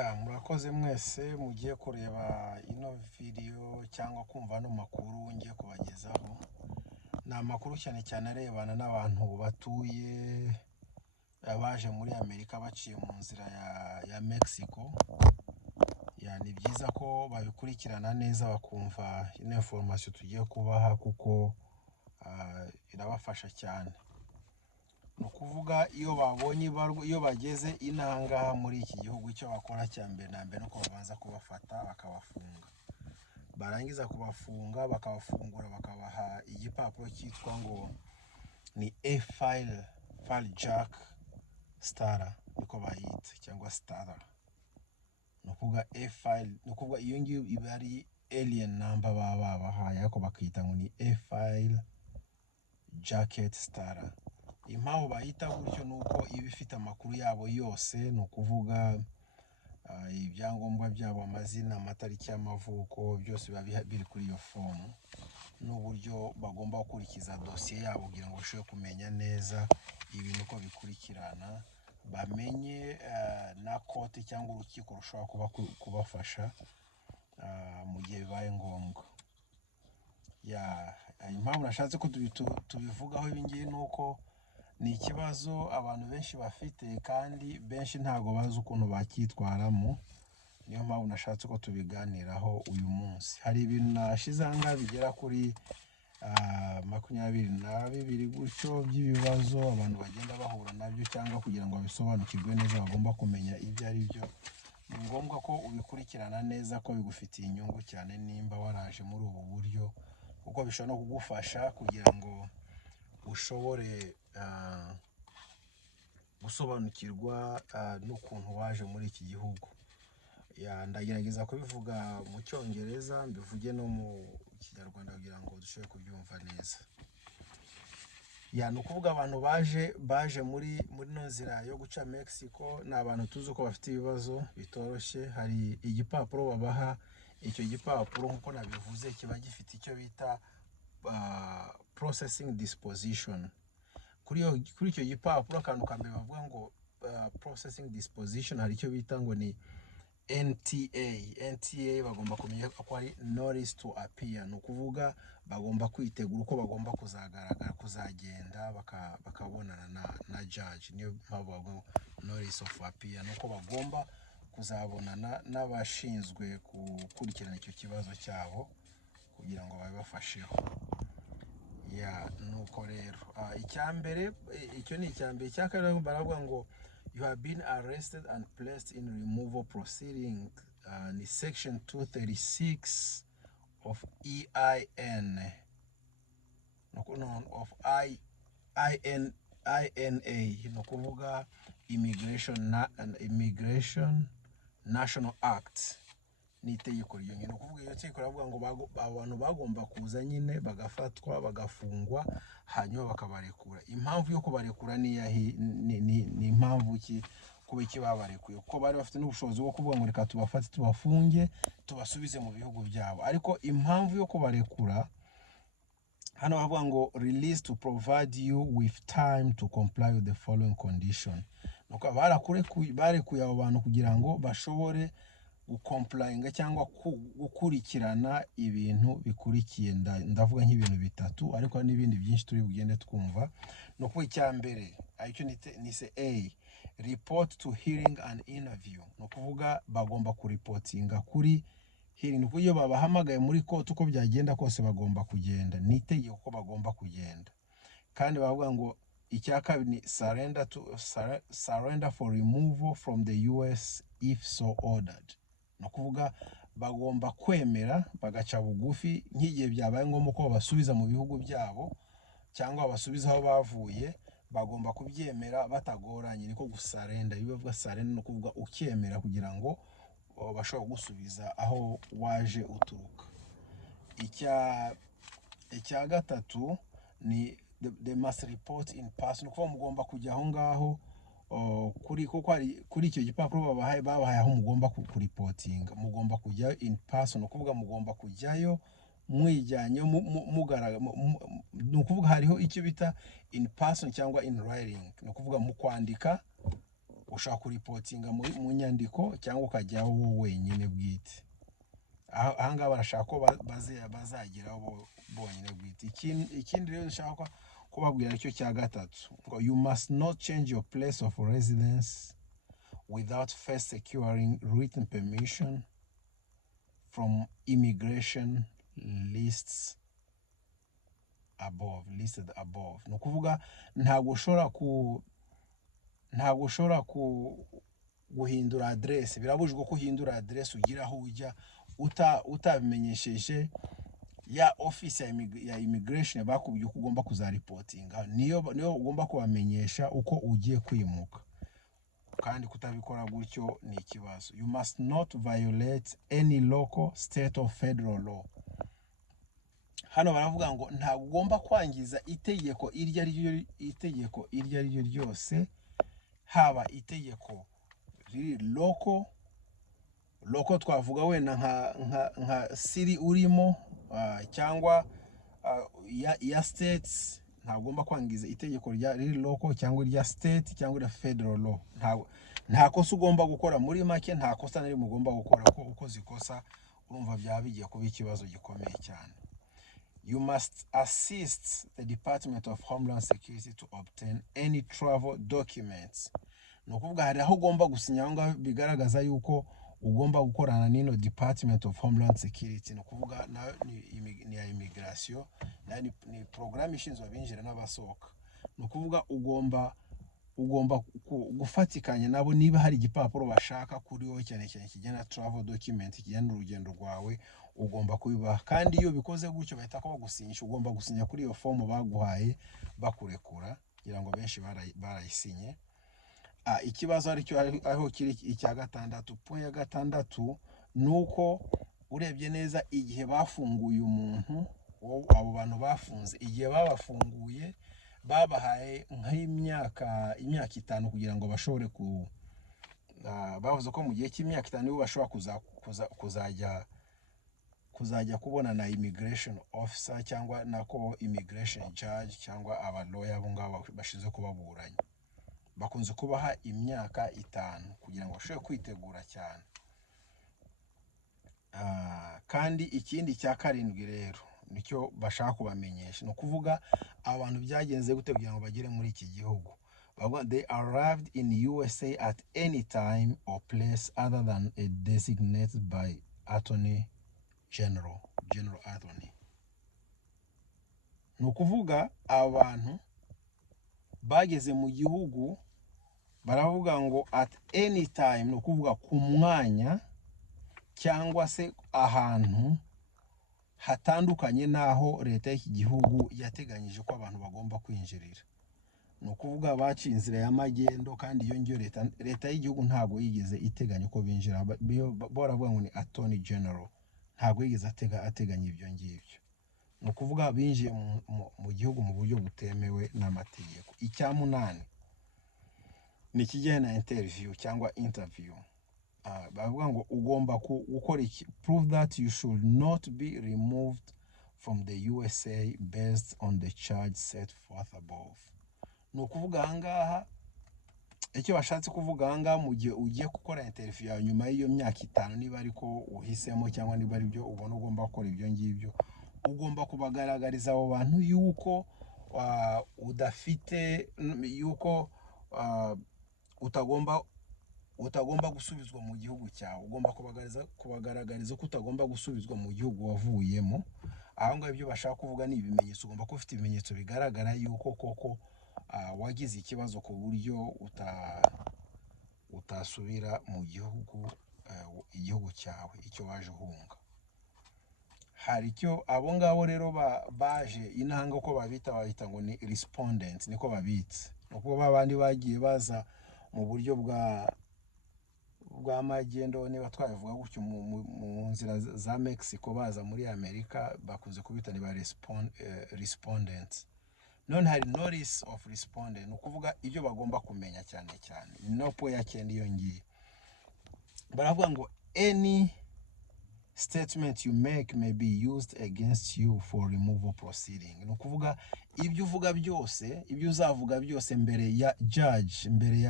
murakoze mwese mugiye kureba ino video cyangwa kumva no makuru ngiye kubagezaho. Ni amakuru cyane cyane arebana n'abantu batuye abaje muri Amerika baciye mu nzira ya Mexico. Ni byiza ko babikurikirana neza bakumva ino information tugiye kubaha kuko irabafasha cyane. No kuvuga iyo babonye iyo bageze inanga muri iki gihugu icyo bakora cyambere na mbere nuko babanza kubafata bakabafunga. Barangiza kubafunga bakabafungura bakabaha igipapuro cyitwa ngo ni file jack star niko bayita cyangwa star. No kuvuga file no kuvuga iyo ngiyo iba ari alien number baba bahaye ariko bakita ngo ni file jacket star. Impamvu bayita gutyo nuko iba ifite amakuru yabo yose, no kuvuga ibyangombwa byabo, amazina, amatariki y'amavuko, byose biba biri kuri iyo form, n'uburyo bagomba gukurikiza dosiye yabo kugira ngo bashobore kumenya neza ibintu uko bikurikirana, bamenye na kote cyangwa urukiko rushobora kubafasha mu gihe bibaye ngombwa. Impamvu nashatse ko tubivugaho ibingiye nuko ni ikibazo abantu benshi bafite kandi benshi ntago bazi ukuntu bakitwaramo. Niyo mpamvu nashatse ko tubiganiraho uyu munsi. Hari ibintu nashizanga bigera kuri 22 gutyo by'ibibazo abantu bagenda bahura nabyo, cyangwa kugira ngo babisobanukirwe neza bagomba kumenya ibyo ari byo. Ni ngombwa ko ubikurikirana neza ko bigufitiye inyungu cyane nimba waraje muri ubu buryo, kuko bishobora no kugufasha kugira ngo ushobore gusobanukirwa n'ukuntu waje muri iki gihugu. Ndagerageza kubivuga mu cyongereza mbivuge no mu kinyarwanda kugira ngo dushobore kubyumva neza. No kuvuga abantu baje muri no nzira yo guca Mexico ni abantu tuzi uko bafite ibibazo bitoroshye. Hari igipapuro babaha, icyo gipapuro nkuko nabivuze kiba gifite icyo bita processing disposition. Kuri icyo gipapuro akantu kambere bavuga ngo processing disposition, hari icyo bita ngo ni NTA bagomba kumenya ko ari notice to appear. No kuvuga bagomba kwitegura uko bagomba kuzagaragara, kuzagenda bakabonana na judge. Niyo mpamvu notice of appear, nuko bagomba kuzabonana n'abashinzwe gukurikirana icyo kibazo cyabo kugira ngo babafasheho. Nuko rero icyambere icyo ni icyambere. Cyakare baravuga ngo you have been arrested and placed in removal proceeding, ni section 236 of EIN of INA, no kuvuga Immigration National Act. Ni itegeko ryo nyine. No kuvuga iyo tegeko ravuga ngo abantu bagomba kuza nyine bagafatwa bagafungwa hanyuma bakabarekura. Impamvu yo kubarekura ni impamvu ki kuba iki babarekuye, kuko bari bafite n'ubushobozi bwo kuvuga ngo reka tubafate tubafunge tubasubize mu bihugu byabo. Ariko impamvu yo kubarekura hano bavuga ngo release to provide you with time to comply with the following condition. Nuko barekuye abo bantu kugira ngo bashobore gucomplyinga cyangwa gukurikirana ibintu bikurikiye. Ndavuga nk'ibintu bitatu ariko n'ibindi byinshi turi bugende twumva. No kuba icyambere icyo ni se report to hearing and interview. No kuvuga bagomba kuripotinga kuri hearing. Kuko iyo babahamagaye muri court uko byagenda kose bagomba kugenda, ni itegeko ko bagomba kugenda. Kandi bavuga ngo icyakabiri ni surrender for removal from the US if so ordered. No kuvuga bagomba kwemera bagaca bugufi nk'igihe byabaye ngombwa ko basubiza mu bihugu byabo cyangwa basubiza aho bavuye, bagomba kubyemera batagoranye. Niko gusarenda. Bivuga surrender no kuvuga ukemera kugira ngo bashobora gusubiza aho waje uturuka. Icya gatatu ni they must report in person. Kuko mugomba kujya aho ngaho kuri icyo gipapuro babahaye aho mugomba kuripotinga. Mugomba kujya in person. Kuvuga mugomba kujyayo mwijyanye no kuvuga hariho icyo bita in person cyangwa in writing. No kuvuga mu kwandika ushaka kuripotinga mu nyandiko cyangwa ukajyaho wowe wenyine bwite. Ahangaha barashaka ko bazageraho bonyine bwite. Ikindi rero nshaka kubabwira cyo cya gatatu, ngo you must not change your place of residence without first securing written permission from immigration listed above. No kuvuga ntabwo ushobora guhindura address. Birabujijwe ko uhindura address ugira aho ujya utabimenyesheje ya office ya immigration bakubwiye ko ugomba kuzaripotinga. Niyo ugomba kubamenyesha uko ugiye kwimuka, kandi kutabikora gutyo ni ikibazo. You must not violate any local, state or federal law. Hano baravuga ngo ntabwo ugomba kwangiza itegeko iryo ari ryo ryose, haba itegeko riri local twavuga wenda nka city urimo, cyangwa ya states. Ntabwo ugomba kwangiza itegeko riri local cyangwa irya state cyangwa irya federal law. Nta kosa ugomba gukora. Muri make nta kosa nari mugomba gukora, ko uko zikosa urumva byaba bigiye kuba ikibazo gikomeye cyane. You must assist the Department of Homeland Security to obtain any travel documents. No kuvuga hari aho ugomba gusinya ngo bigaragaza yuko ugomba gukorana n'ino Department of Homeland Security. No kuvuga ni ya immigration, ni program ishinzwe abinjira n'abasohoka. No kuvuga ugomba gufatikanya nabo niba hari igipapuro bashaka kuri wowe cyane kijyana travel document, kijyana urugendo rwawe, ugomba kubibaha. Kandi iyo bikoze gutyo bahita ko bagusinyisha, ugomba gusinya kuri iyo form baguhaye bakurekura, kugira ngo benshi barayisinye. Ikibazo aricyo aho kiri icya gatandatu. Point ya gatandatu nuko urebye neza igihe bafunguye umuntu, abo bantu bafunze, igihe babafunguye babahaye nk'imyaka 5 kugira ngo bashobore bavuze ko mu gihe cy'imyaka 5 nibo bashobora kuzajya kubona na immigration officer cyangwa nako immigration judge cyangwa aba lawyer abo ngabo bashize kubaburanya. Bakunze kubaha imyaka 5 kugira ngo bashobore kwitegura cyane. Kandi ikindi cya 7 rero nicyo bashaka kubamenyesha. No kuvuga abantu byagenze gute kugira ngo bagere muri iki gihugu. They arrived in USA at any time or place other than a designated by Attorney General Attorney. No kuvuga abantu bageze mu gihugu baravuga ngo at any time, no kuvuga ku mwanya cyangwa se ahantu hatandukanye naho leta y'iki gihugu yateganyije ko abantu bagomba kwinjirira. No kuvuga baciye inzira y'amagendo, kandi iyo ngiyo leta y'igihugu ntabwo yigeze iteganya ko binjira. Baravuga ngo ni Attorney General, ntabwo yigeze ateganya ibyo ngibyo. No kuvuga binjiye mu gihugu mu buryo butemewe n'amategeko. Icya 8 ni kijyanye na interview cyangwa interview. Bavuga ngo ugomba gukora iki? Prove that you should not be removed from the USA based on the charge set forth above. No kuvuga ahangaha icyo bashatse kuvuga ahangaha mu gihe ugiye gukora interview yawe nyuma y'iyo myaka 5, niba ariko uhisemo cyangwa niba ari byo ubona ugomba gukora ibyo ngibyo, ugomba kubagaragariza abo bantu yuko udafite, yuko utagomba gusubizwa mu gihugu cyawe. Ugomba kubagaragariza ko utagomba gusubizwa mu gihugu wavuyemo. Aho ngaho ibyo bashaka kuvuga ni ibimenyetso. Ugomba kuba ufite ibimenyetso bigaragara yuko koko wagize ikibazo ku buryo utasubira mu igihugu cyawe icyo waje uhunga. Hari icyo abo ngabo rero baje inanga uko babita ngo ni respondents, niko babitse. Nuko babandi bagiye baza mu buryo bw'amagendo, niba twavuga gutyo mu nzira za Mexico baza muri Amerika, bakunze kubita ni ba respondents. None hari notice of respondent, no kuvuga ibyo bagomba kumenya cyane. No po ya cyenda iyo ngiye baravuga ngo any statement you make may be used against you for removal proceeding. No kuvuga ibyo uvuga byose, ibyo uzavuga byose mbere ya judge, mbere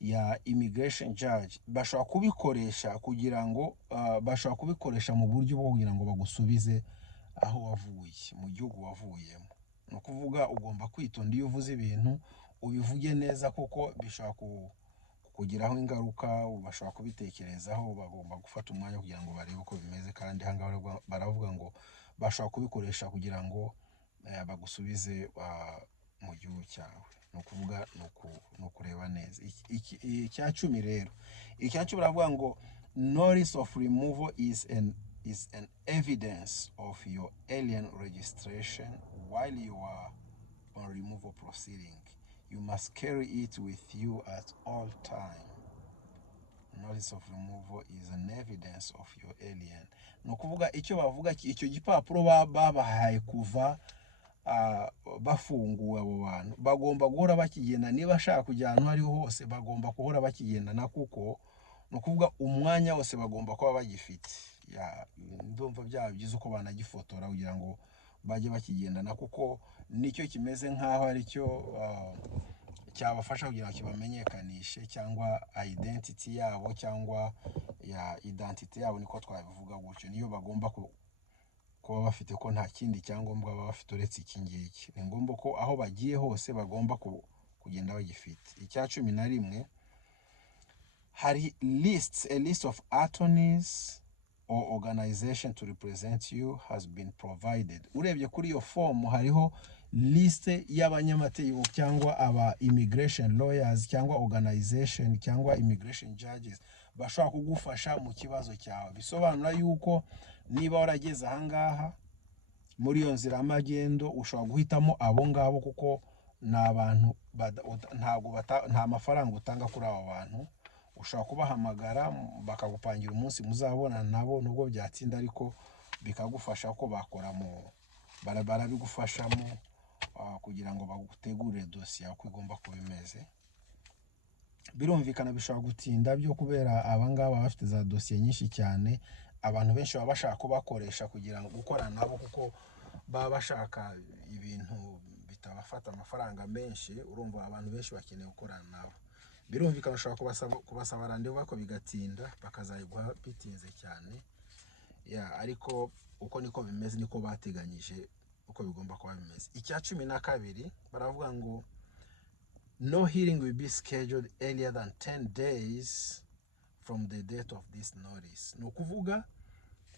ya immigration judge bashobora kubikoresha kugira ngo bashobora kubikoresha mu buryo bwo kugira ngo bagusubize aho wavuye, mu gihugu wavuyemo. No kuvuga ugomba kwitonda iyo uvuze ibintu ubivuge neza, kuko bishobora kugiraho ingaruka, bashobora kubitekerezaho, bagomba gufata umwanya kugira ngo barebe uko bimeze, kandi hanga baravuga ngo bashobora kubikoresha kugira ngo bagusubize mu gihugu cyawe. No kuvuga no kureba neza. Icya 10 rero, icya 10 baravuga ngo notice of removal is an evidence of your alien registration while you are on removal proceeding. You must carry it with you at all time. Notice of removal is an evidence of your alien. No kuvuga icyo bavuga, icyo gipapuro babahaye kuva bafunguwe, abo bantu bagomba guhora bakigenda. Niba ashaka kujya ahantu hariho hose bagomba guhora bakigendana, kuko no kuvuga umwanya wose bagomba kuba bagifite. Ndumva byaba byiza uko banagifotora kugira ngo bajye bakigendana, kuko nicyo kimeze nkaho ari cyo cyabafasha kugira ngo kibamenyekanishe, cyangwa identity yabo, cyangwa identity yabo, niko twabivuga gutyo. Niyo bagomba kuba bafite, ko nta kindi cyangombwa baba bafite uretse iki ngiki. Ni ngombwa ko aho bagiye hose bagomba kugenda bagifite. Icya 11 hari a list of attorneys or organization to represent you has been provided. Urebye kuri iyo form hariho liste y'abanyamategeko cyangwa aba immigration lawyers cyangwa organization cyangwa immigration judges bashobora kugufasha mu kibazo cyawe. Bisobanura yuko niba warageze ahangaha muri iyo nzira y'amagendo, ushobora guhitamo abo ngabo, kuko n'abantu nta mafaranga utanga kuri abo bantu. Ushobora kubahamagara bakagupangira umunsi muzabona nabo, nubwo byatsinda ariko bikagufasha ko bakora mu barabigufashamo kugira ngo bagutegurire dosiye uko igomba kuba imeze. Birumvikana bishobora gutinda byo kubera abangaba bafite za dosiye nyinshi cyane. Abantu benshi baba bashaka kubakoresha kugira ngo gukorana nabo, kuko baba bashaka ibintu bitabafata amafaranga menshi. Urumva abantu benshi bakeneye gukorana nabo. Birumvikana ushobora kubasaba randevu bako bigatinda, bakazayiguha bitinze cyane. Ariko uko niko bimeze, niko bateganyije uko bigomba kuba bimeze. Icya 12 baravuga ngo no hearing will be scheduled earlier than 10 days from the date of this notice. No kuvuga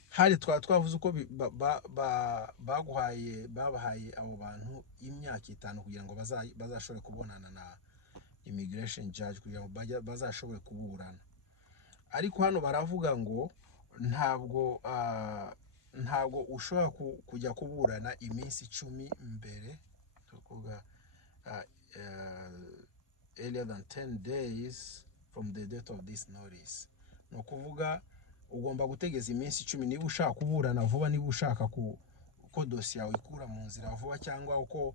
hari twavuze uko babahaye abo bantu imyaka 5 kugira ngo bazashobore kubonana na immigration judge, kugira ngo bazashobore kuburana. Ariko hano baravuga ngo ntabwo ushobora kujya kuburana iminsi 10 mbere, tuvuga earlier than 10 days from the date of this notice. No kuvuga ugomba gutegeza iminsi 10 niba ushaka kuburana vuba, niba ushaka ko dosiye yawe ikura mu nzira vuba, cyangwa uko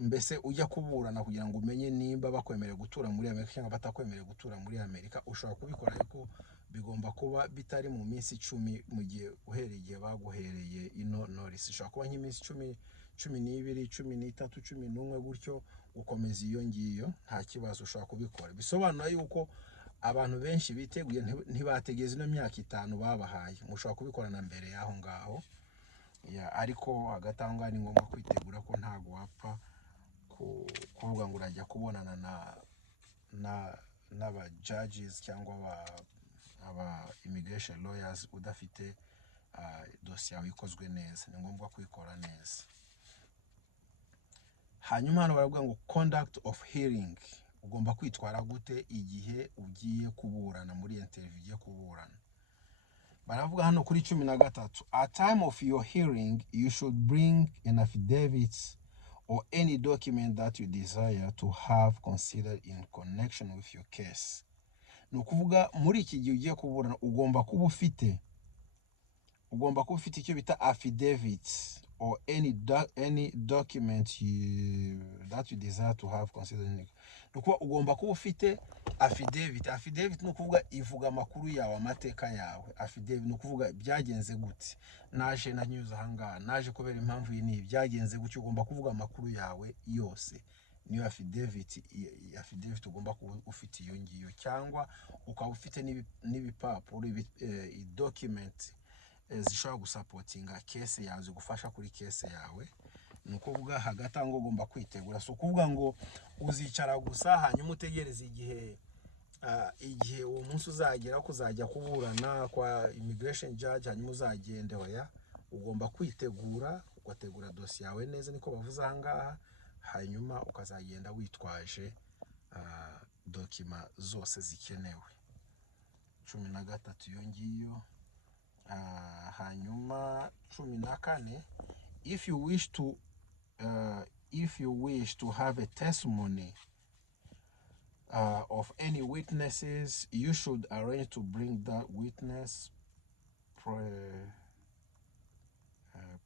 mbese ujya kuburana kugira ngo umenye nimba bakwemereye gutura muri Amerika cyangwa batakwemereye gutura muri Amerika. Ushobora kubikora, ariko bigomba kuba bitari mu minsi 10 mu gihe uhereye igihe baguhereye ino notice. Ushobora kuba nk'iminsi 10, 12, 13, 11 gutyo, ukomeza iyo ngiyo, nta kibazo, ushobora kubikora. Bisobanura yuko abantu benshi biteguye, ntibategeze ino myaka 5 babahaye. Mushobora kubikorana mbere yaho ngaho. Ariko agatanga ni ngombwa kwitegura ko ntago wapfa kuvuga ngo urajya kubonana n'aba judges cyangwa aba immigration lawyers udafite dosiye yawe ikozwe neza. Ni ngombwa kwikora neza. Hanyuma hano baravuga ngo conduct of hearing. Ugomba kwitwara gute igihe ugiye kuburana muri interview ugiye kuburana. Baravuga hano kuri 13, at time of your hearing you should bring an affidavit or any document that you desire to have considered in connection with your case. No kuvuga muri iki gihe ugiye kuburana ugomba kuba ufite icyo bita affidavit or any document that you desire to have considered. Nuko ugomba kuba ufite affidavit no kuvuga ivuga amakuru yawe, amateka yawe. Affidavit no kuvuga byagenze gute, naje nanyuze ahangaha, naje kubera impamvu iyi ni byagenze gutyo. Ugomba kuvuga amakuru yawe yose niyo affidavit ugomba kuba ufite iyo ngiyo, cyangwa ukaba ufite n'ibipapuro document zishobora gusapotinga case yawe, zigufasha kuri case yawe. Ni ukuvuga hagati aho ugomba kwitegura, si ukuvuga ngo uzicara gusa hanyuma utegereze igihe uwo munsi uzagera kuzajya kuburana kwa immigration judge hanyuma uzagende. Oya, ugomba kwitegura, ugategura dosiye yawe neza, niko bavuze aha ngaha, hanyuma ukazagenda witwaje dokima zose zikenewe. 13 iyo ngiyo. Hanyuma 14, if you wish to have a testimony of any witnesses, you should arrange to bring that witness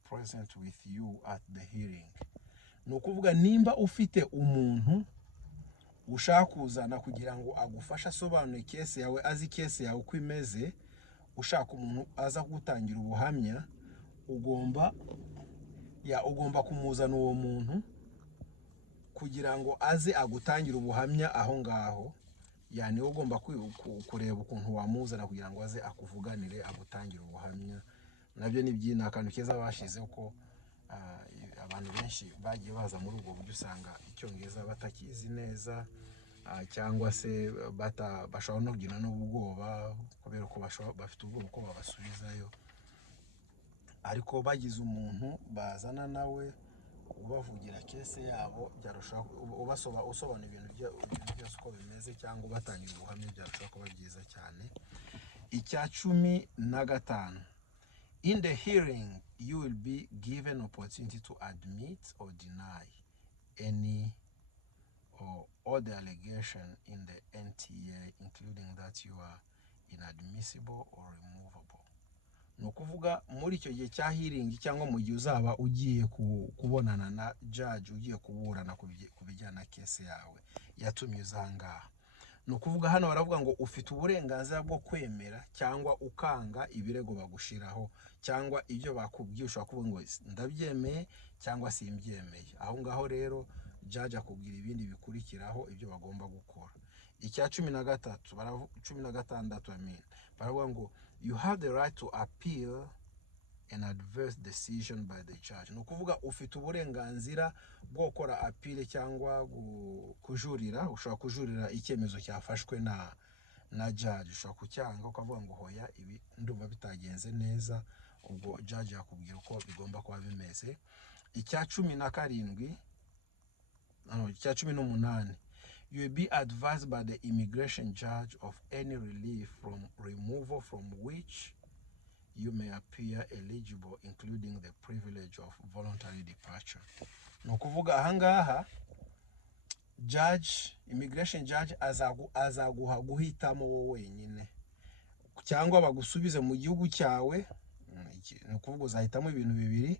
present with you at the hearing. Ni ukuvuga nimba ufite umuntu ushaka kuzana kugira ngo agufashe asobanure case yawe, azi case yawe uko imeze, ushaka umuntu aza gutangira ubuhamya, ugomba kumuzana uwo muntu kugira ngo aze agutangira ubuhamya aho ngaho. Yani ugomba kureba ukuntu wamuzana kugira ngo aze akuvuganire, agutangira ubuhamya. Nabyo ni byina akantu keza bashize uko abantu benshi bagiye baza muri ubwo buryo, usanga icyongereza batakizi neza, cyangwa se bashobora no kugira n'ubwoba kubera ko bafite ubwoba ko babasubizayo. Ariko bagize umuntu bazana nawe ubavugira case yabo, byarushaho usobanura ibintu byose uko bimeze, cyangwa ubatangira ubuhamya, byarushaho kuba byiza cyane. Icya 15, in the hearing you will be given opportunity to admit or deny any or all the allegation in the NTA, including that you are inadmissible or removable. Ni ukuvuga muri icyo gihe cya hearing, cyangwa mu gihe uzaba ugiye kubonana na judge, ugiye kuburana ku bijyana na case yawe yatumye uzangaha. Ni ukuvuga hano baravuga ngo ufite uburenganzira bwo kwemera cyangwa ukanga ibirego bagushiraho, cyangwa ibyo bakubwiye ushobora kuvuga ngo ndabyemeye cyangwa simbyemeye. Aho ngaho rero judge akubwira ibindi bikurikiraho ibyo bagomba gukora. Icya 16 baravuga ngo you have the right to appeal an adverse decision by the judge. Ni ukuvuga ufite uburenganzira bwo gukora appeal cyangwa kujurira. Ushobora kujurira icyemezo cyafashwe na judge, ushobora kucyanga ukavuga ngo hoya ibi ndumva bitagenze neza, ubwo judge yakubwira uko bigomba kuba bimeze. Icya 17 icya 18, you will be advised by the immigration judge of any relief from removal from which you may appear eligible, including the privilege of voluntary departure. No kuvuga ahangaha immigration judge azaguha guhitamo wowe wenyine, cyangwa bagusubize mu gihugu cyawe. Ni ukuvuga uzahitamo ibintu bibiri.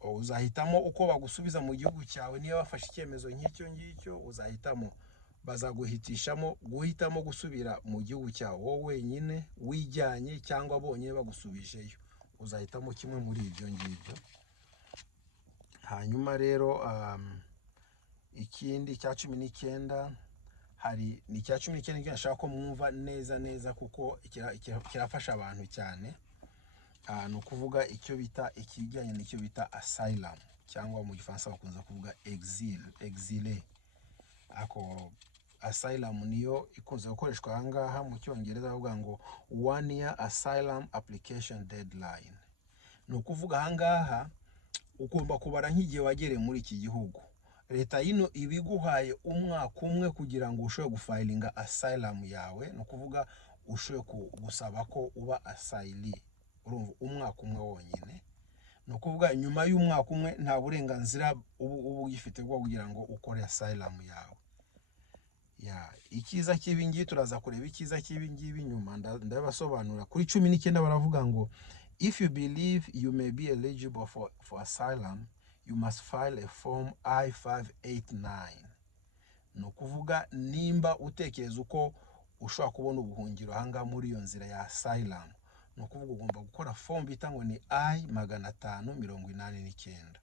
Uzahitamo uko bagusubiza mu gihugu cyawe, niyo bafashe icyemezo nk'icyo ngicyo uzahitamo, guhitamo gusubira mu gihugu cyawe wowe wenyine wijyanye, cyangwa bonye bagusubijeyo, uzahitamo kimwe muri ibyo ngibyo. Hanyuma rero ikindi cya 19 ni cya 19 nshaka ko mwumva neza kuko kirafasha abantu cyane. Ni ukuvuga icyo bita ikijyanye n'icyo bita asylum, cyangwa mu gifaransa bakunze kuvuga exile. Ako asylum niyo ikunze gukoreshwa aha ngaha, mu cyongereza bavuga ngo 1 year asylum application deadline. Ni ukuvuga aha ngaha ugomba kubara nk'igihe wagereye muri iki gihugu. Leta yino ibiguhaye umwaka umwe kugira ngo ushobore gufilinga asylum yawe. Ni ukuvuga ushobore gusaba ko uba asylee, urumva umwaka umwe wonyine. Ni ukuvuga nyuma y'umwaka umwe nta burenganzira ubu ugifite bwo kugira ngo ukore asylum yawe. Ikiza cy'ibi ngibi turaza kureba ikiza cy'ibi ngibi nyuma, ndabasobanura. Kuri 19 baravuga ngo if you believe you may be eligible for asylum, you must file a form I-589. Ni ukuvuga nimba utekereza uko ushobora kubona ubuhungiro hanga muri iyo nzira ya asylum, ni ukuvuga ugomba gukora form bita ngo ni I-589.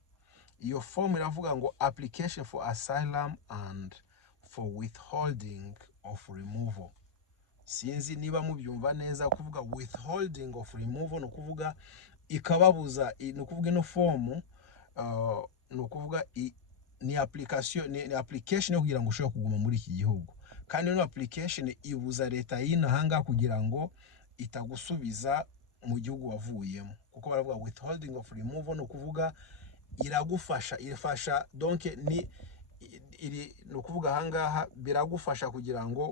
iyo form iravuga ngo application for asylum and for withholding of removal. Sinzi niba mubyumva neza kuvuga withholding of removal no kuvuga ikababuza, no kuvuga ino form no kuvuga ni application yo kugira ngo ushobore kuguma muri iki gihugu, kandi ino application ibuza leta y'inahanga kugira ngo itagusubiza mu gihugu wavuyemo, kuko baravuga withholding of removal no kuvuga iragufasha, irafasha donc ni no kuvuga hangaha biragufasha kugira ngo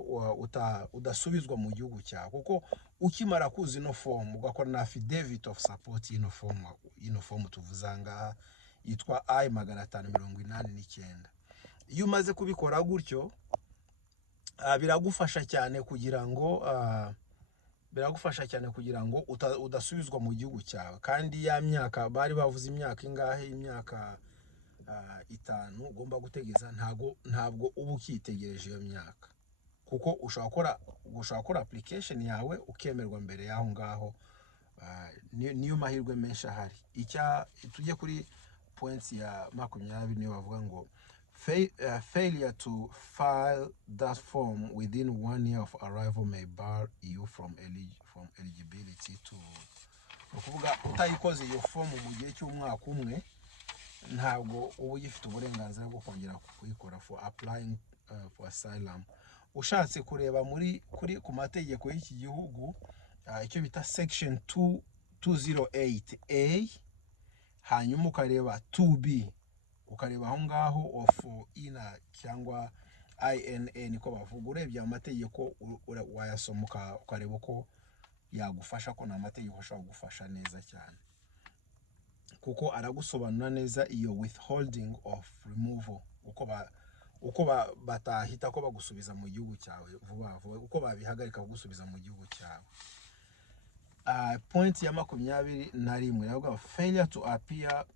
udasubizwa mu gihugu cyawe, kuko ukimara kuza ino form ugakora na affidavit of support ino form tuvuza ngaha yitwa I-589. iyo umaze kubikora gutyo biragufasha cyane kugira ngo udasubizwa mu gihugu cyawe, kandi ya myaka bari bavuze imyaka ingahe, imyaka 5 ugomba gutegeza, ntabwo uba ukitegereje iyo myaka, kuko ushobora gukora application yawe ukemerwa mbere yaho ngaho. Niyo mahirwe menshi ahari. Tujye kuri points ya 20 niyo bavuga ngo failure to file that form within 1 year of arrival may bar you from eligibility to, ukuvuga utayikoze iyo form mu gihe cy'umwaka umwe ntabwo uba ugifite uburenganzira bwo kongera kuyikora for applying for asylum. Ushatse kureba ku mategeko y'iki gihugu icyo bita section 208A, hanyuma ukareba 2B, ukareba aho ngaho of ina cyangwa INA niko bavuga. Urebye amategeko wayasoma ukareba ko yagufasha, ko na amategeko ashobora gufasha neza cyane, kuko aragusobanura neza iyo withholding of removal, uko batahita ko bagusubiza mu gihugu cyawe vuba vuba, uko babihagarika kugusubiza mu gihugu cyawe. Point ya 21 iravuga failure to appear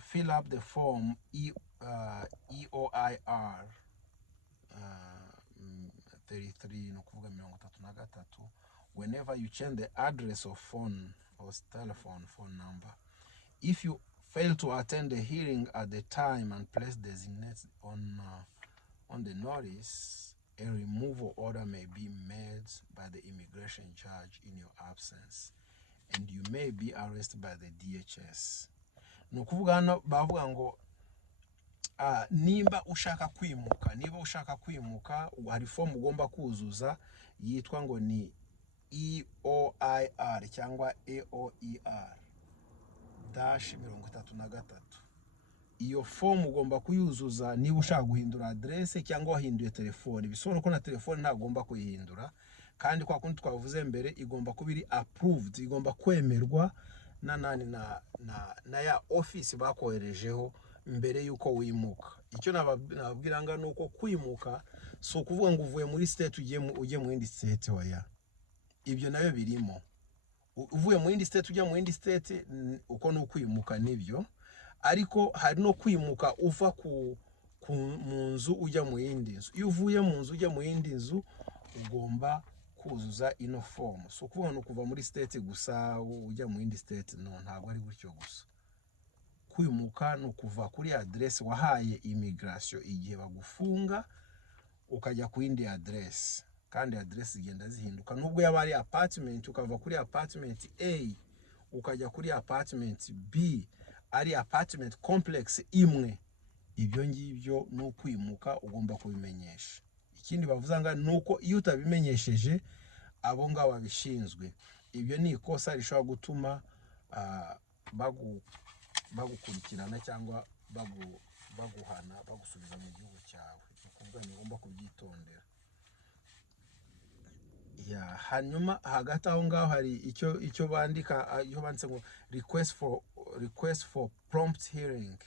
fill up the form EOIR 33 no kuvuga 33 whenever you change the address of phone or telephone number. If you fail to attend the hearing at the time and place designated on the notice, a removal order may be made by the immigration judge in your absence, and you may be arrested by the DHS. No kuvuga hano bavuga ngo niba ushaka kwimuka hari form ugomba kuzuza yitwa ngo ni EOIR cyangwa AOER -33. Iyo form ugomba kuyuzuza niba ushaka guhindura adresse cyangwa wahinduye telefone. Bisobanura ko na telefone ntagomba kuyihindura, kandi kwa kundi twavuze mbere igomba kubiri approved, igomba kwemerwa na ya office bakoherejeho mbere yuko wimuka. Icyo nababwira nga nuko kwimuka so kuvuga ngo uvuye muri state ujye mu yindi state waya. Ibyo nayo birimo. Uvuye mu yindi state ujya mu yindi state uko no kwimuka nibyo, ariko hari no kwimuka uva mu nzu ujya mu yindi nzu. Iyo uvuye mu nzu ujya mu yindi nzu ugomba kuzuza ino form. So kuvuga no kuva muri state gusa ujya mu yindi state, no, ntabwo ari gutyo gusa. Kwimuka no kuva kuri address wahaye immigration igihe bagufunga ukajya ku yindi address, kandi address igenda zihinduka. Nubwo yaba ari apartment ukava kuri apartment A ukajya kuri apartment B, ari apartment complex imwe, ibyo ngibyo no kwimuka ugomba kubimenyesha. Ikindi bavuzanga nuko iyo utabimenyesheje abo ngabo babishinzwe, ibyo ni ikosa rishobora gutuma bagukurikirana cyangwa baguhana bagusubiza mu gihugu cyawe. Ukuvuga ni ngomba kubyitondera. Hanyuma hagati aho ngaho hari icyo bandika, iyo banditse ngo request for prompt hearing.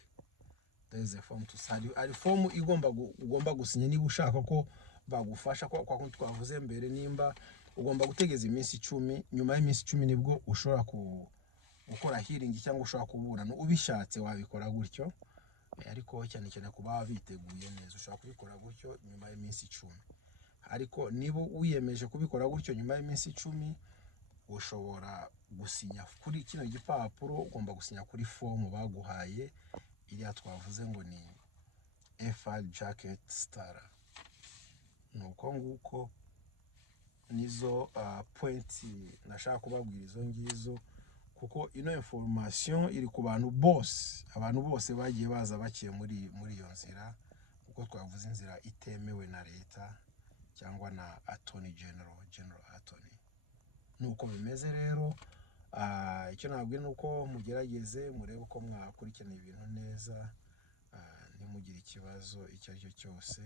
There is a form to sign. Ari form ugomba gusinya niba ushaka ko bagufasha. Kwa kundi twavuze mbere, nimba ugomba gutegeza iminsi 10, nyuma y'iminsi 10 nibwo ushobora gukora hearing cyangwa ushobora kuburana. Ubishatse wabikora gutyo, ariko cyane kuba biteguye neza ushobora kubikora gutyo nyuma y'iminsi 10. Ariko niba wiyemeje kubikora gutyo nyuma y'iminsi 10, ushobora gusinya kuri kino gipapuro, ugomba gusinya kuri fomu baguhaye iriya twavuze ngo ni FR jacket star. Nuko nguko nizo points nashaka kubabwira izo ngizo, kuko ino information iri ku bantu bose, abantu bose bagiye baza bakiye muri iyo nzira, kuko twavuze inzira itemewe na leta cyangwa na attorney general attorney. Nuko bimeze rero, icyo nabwiye nuko mugerageze murebe uko mwakurikirana ibintu neza, ntimugire ikibazo icyo ari cyo cyose.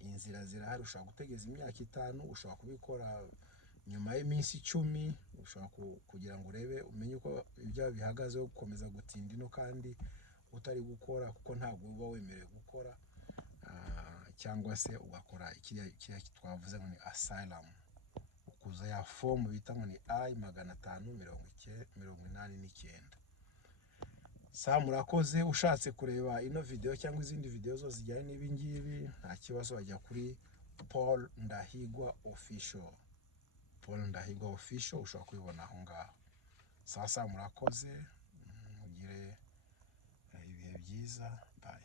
Inzira zirahari, ushobora gutegeza imyaka 5, ushobora kubikora nyuma y'iminsi 10, ushobora kugira ngo urebe umenye uko ibyo bihagaze, gukomeza gutinda ino kandi utari gukora, kuko ntabwo uba wemerewe gukora, cyangwa se ugakora ikiriya twavuze ngo ni asylum, ukuza ya fomu bita ngo ni I589. Sa murakoze. Ushatse kureba ino video cyangwa izindi video zose zijyanye n'ibi ngibi, nta kibazo, wajya kuri Paul Ndahigwa official. Paul Ndahigwa official ushobora kubibona aho ngaho. Sasa murakoze, mugire ibihe byiza. Bye.